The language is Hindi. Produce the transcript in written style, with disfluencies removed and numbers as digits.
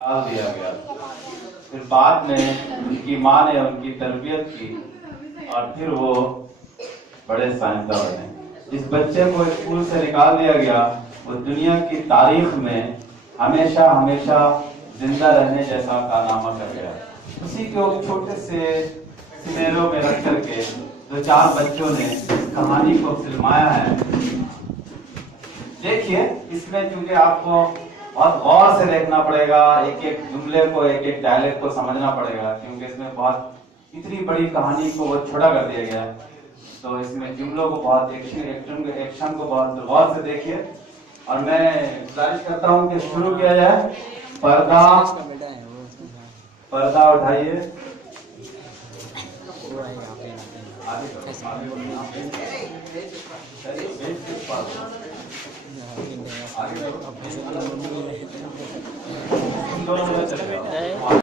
डाल दिया गया। फिर बाद में उनकी माँ ने उनकी तरबियत की और फिर वो बड़े साइंसदान बने। इस बच्चे को स्कूल से निकाल दिया गया, वो दुनिया की तारीख में हमेशा हमेशा जिंदा रहने जैसा कारनामा कर गया। उसी को छोटे से सिनेरियो में रख करके दो चार बच्चों ने कहानी को फिल्माया है। देखिए, इसमें क्योंकि आपको बहुत गौर से देखना पड़ेगा, एक एक जुमले को, एक एक डायलॉग को समझना पड़ेगा, क्योंकि इसमें बहुत इतनी बड़ी कहानी को वो छोटा कर दिया गया। तो इसमें जुमलों को बहुत एक्शन को बहुत गौर से देखिए। और मैं गुजारिश करता हूँ कि शुरू किया जाए। पर्दा उठाइए। आगे